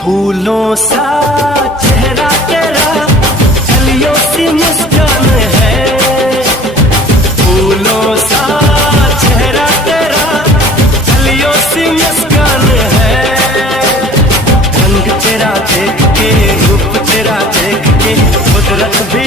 फूलों सा चेहरा तेरा चलियो सी मुस्कान है। फूलों सा चेहरा तेरा चलियो सी मुस्कान है। रंग तेरा देख के, रूप तेरा देख के, कुदरत भी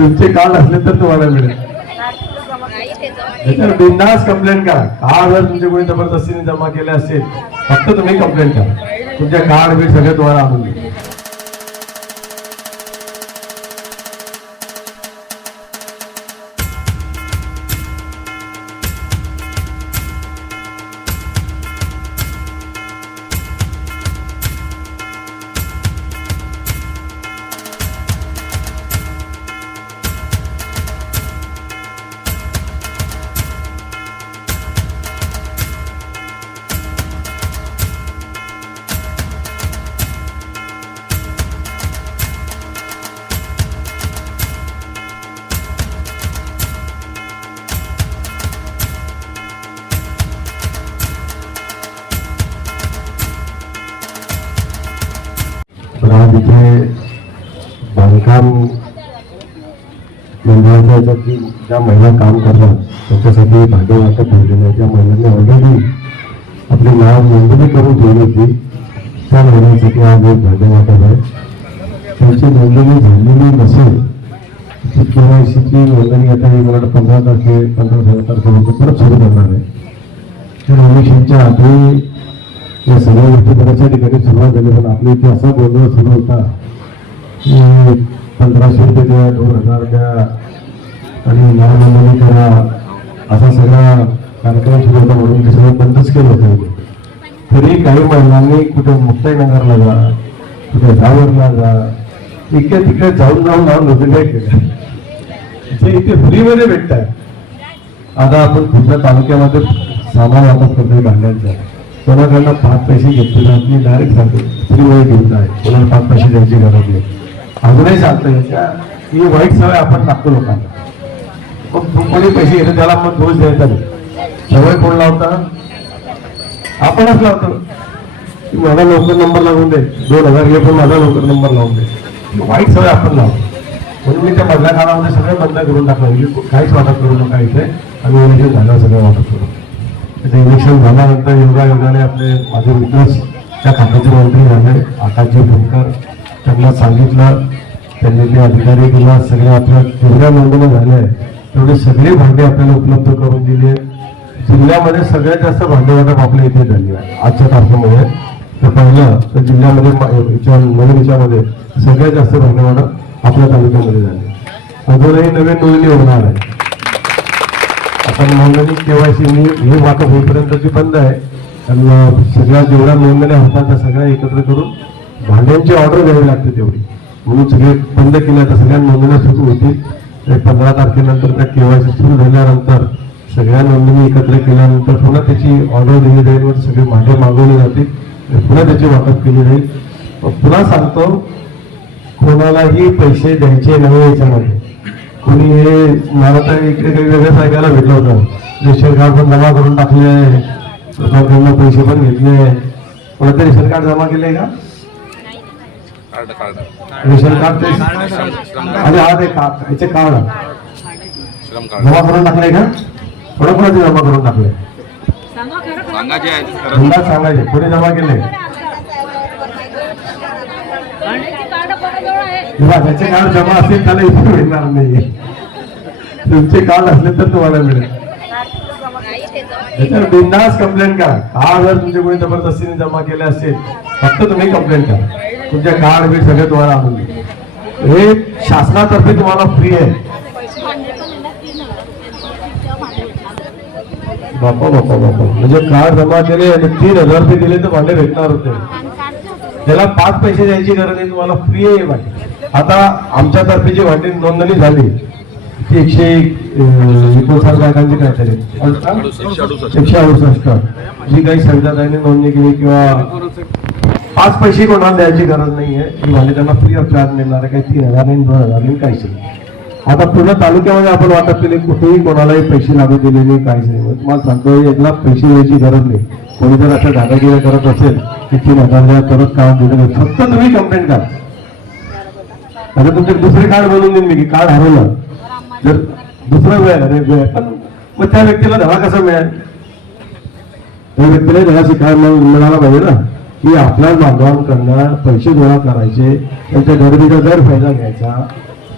तुमचे कार्ड असले तर तुम्हाला मिळेल. त्याच्यावर बिंदास कंप्लेंट करा. कार्ड जर तुमचे कोणी जबरदस्तीने जमा केले असेल फक्त तुम्ही कंप्लेंट करा. तुमच्या कार्ड मी सगळे तुम्हाला आणून काम मंडळाच्या की ज्या महिला काम करतात त्याच्यासाठी भांडे वाटप ठेवलेलं आहे. त्या महिलांनी ऑलरेडी आपली नाव नोंदणी करून ठेवली होती. त्या महिलांसाठी आज एक भांडे वाटप आहे. त्यांची नोंदणी झालेली नसेल ती केवायसीची नोंदणी आता मला वाटतं पंधरा तारखे पंधरा सोळा तारखेपर्यंत परत सुरू करणार आहे. तर इलेक्शनच्या आधी या सगळ्या गोष्टी बऱ्याचशा ठिकाणी सुरुवात झाली पण आपल्या इथे असा गोंधळ सुरू होता की पंधराशे रुपये द्या दोन हजार द्या. आणि नावनोंदणी करा. असा सगळा कार्यक्रम सुरू होता. म्हणून ते सगळं बंदच केलं होतं. तरी काही महिलांनी कुठे मुक्ताईनगरला जा कुठे जावरला जा इकडे तिकडे जाऊन जाऊन नाव नोंदणी केलं? जे इथे फ्रीमध्ये भेटत आहे आता आपण कुठल्या तालुक्यामध्ये सामान वाटप करतोय भांड्यांचा कोणाकडनं पाच पैसे घेतले जात नाही डायरेक्ट सांगतो फ्री वेळ घेऊन जाय कोणाला पाच पैसे द्यायची गरज नाही. अजूनही सांगतो याच्या ही वाईट सवय आपण टाकतो लोकांना. मग कोणी पैसे घेतो त्याला मग दोष द्यायचा सवय कोण लावता? आपणच लावतो. की मला लवकर नंबर लावून दे. दोन हजार घे पण माझा लवकर नंबर लावून दे. वाईट सवय आपण लावतो. म्हणून मी त्या मधल्या काळामध्ये सगळं बंद करून टाकलं. म्हणजे काहीच वाटप करू नका इथे. आम्ही इलेक्शन झाल्यावर सगळं वाटप करू. त्याचं इलेक्शन झाल्यानंतर योगा योगाने आपले माझे मित्रच त्या खात्याचे मंत्री झाले. आकाशजी फुलकर त्यांना सांगितलं. त्यांनी ते अधिकारी दिला सगळे आपल्या जेवढ्या नोंदणी झाल्या आहेत तेवढे सगळे भांडे आपल्याला उपलब्ध करून दिले जिल्ह्यामध्ये सगळ्यात जास्त भांडे वाटप आपल्या इथे झाली आहे. आजच्या तारखेमध्ये तर पहिलं तर जिल्ह्यामध्ये मा- नवीन सगळ्यात जास्त भांडे वाटप आपल्या तालुक्यामध्ये झाले अजूनही नवीन नोंदणी होणार आहे. आपण नोंदणी केवायसी मी हे वाटप होईपर्यंतची बंद आहे. सगळ्या जेवढ्या नोंदण्या होतात त्या सगळ्या एकत्र करून भांड्यांची ऑर्डर द्यावी लागते तेवढी. म्हणून सगळे बंद केल्या तर सगळ्या नोंदण्या सुरू होतील पंधरा तारखेनंतर त्या केवायसी सुरू झाल्यानंतर सगळ्या नोंदणी एकत्र केल्यानंतर पुन्हा त्याची ऑर्डर दिली जाईल व सगळे भांडे मागवले जातील. पुन्हा त्याची वाटप केली जाईल. मग पुन्हा सांगतो कोणालाही पैसे द्यायचे नाही याच्यामध्ये. कोणी हे मला तर इकडे काही वेगळंच ऐकायला भेटलं होतं. रेशन कार्ड पण जमा करून टाकले लोकांकडनं पैसे पण घेतले. कोणाचं रेशन कार्ड जमा केले का? Card card. रेशन कार्ड ते आणि हा ते कार्ड याचे कार्ड. श्रम कार्ड. जमा करून टाकले का कोणाकोणाचे जमा करून टाकले? सांगायचे धंदा सांगायचे कोणी जमा केले? त्याचे कार्ड जमा असतील त्याला इथे मिळणार नाही तुमचे कार्ड असले तर तुम्हाला मिळेल. त्याच्यावर बिंदास कंप्लेंट करा. कार्ड जर तुमचे कोणी जबरदस्तीने जमा केले असेल फक्त तुम्ही कंप्लेंट करा. तुमच्या कार्ड बीड सगळे तुम्हाला आणून हे शासनातर्फे तुम्हाला फ्री आहे. बापा बापा बापा म्हणजे कार्ड जमा केले आणि तीन हजार रुपये दिले तर भांडे भेटणार होते. त्याला पाच पैसे द्यायची गरज आहे तुम्हाला फ्री आहे भांडे. आता आमच्यातर्फे जी भांडी नोंदणी झाली ती एकशे एकोणसाठ लाखांची काय एकशे एकशे अडुसष्ट. जी काही संविधानाने नोंदणी केली किंवा पाच पैसे कोणाला द्यायची गरज नाहीये. ही म्हणजे त्यांना फ्री ऑफ चार्ज मिळणार आहे काही तीन हजार नाही दोन हजार नाही काहीच नाही. आता पूर्ण तालुक्यामध्ये आपण वाटप केले कुठेही कोणालाही पैसे लागू दिले नाही काहीच नाही. तुम्हाला सांगतो याला पैसे द्यायची गरज नाही. कोणी जर अशा दादागिरी करत असेल की तीन हजार द्या तरच काम दिलं नाही फक्त तुम्ही कंप्लेंट करा. आता तुमचे दुसरे कार्ड बनवून देईन मी की कार्ड हरवलं. जर दुसरं वेळ अरे वेळ पण मग त्या व्यक्तीला धडा कसा मिळेल? त्या व्यक्तीला धडा शिकायला मिळाला पाहिजे ना. की आपल्या बांधवांकडनं पैसे गोळा करायचे त्यांच्या गरिबीचा फायदा घ्यायचा.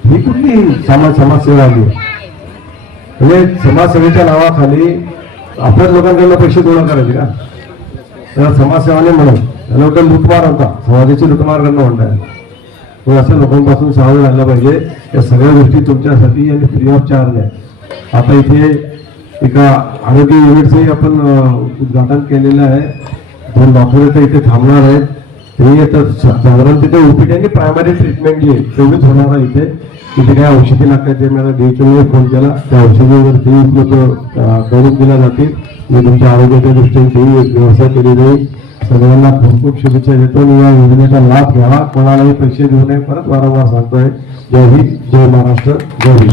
ही कुठली समाज समाजसेवा आली म्हणजे समाजसेवेच्या नावाखाली आपल्याच लोकांकडनं पैसे गोळा करायचे का? त्याला समाजसेवाने म्हणून त्याला वाटतं लुटमार होता समाजाची लुटमार करणं म्हणताय मग अशा लोकांपासून सावध राहिलं पाहिजे. या सगळ्या गोष्टी तुमच्यासाठी आणि फ्री ऑफ चार्ज आहे. आता इथे एका आरोग्य युनिटचंही आपण उद्घाटन केलेलं आहे. दोन डॉक्टर तर इथे थांबणार आहेत ते आता साधारण तिथे ओपीडी आणि प्रायमरी ट्रीटमेंट जी आहे तेवढीच होणार आहे इथे. तिथे काय औषधी लागतात ते मला डीएचओने फोन केला. त्या औषधीवरती उपलब्ध करून दिल्या जातील. मी तुमच्या आरोग्याच्या दृष्टीने ती एक व्यवस्था केली जाईल. सगळ्यांना खूप खूप शुभेच्छा देतो. मी या योजनेचा लाभ घ्यावा. कोणालाही पैसे देऊ नये. परत वारंवार सांगतोय. जय हिंद जय महाराष्ट्र जय हिंद.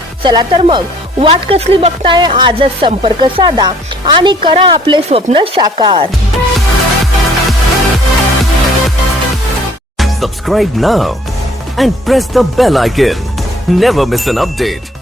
चला तर मग वाट कसली बघताय? आजच संपर्क साधा आणि करा आपले स्वप्न साकार. सबस्क्राईब ना and press the bell icon never miss an update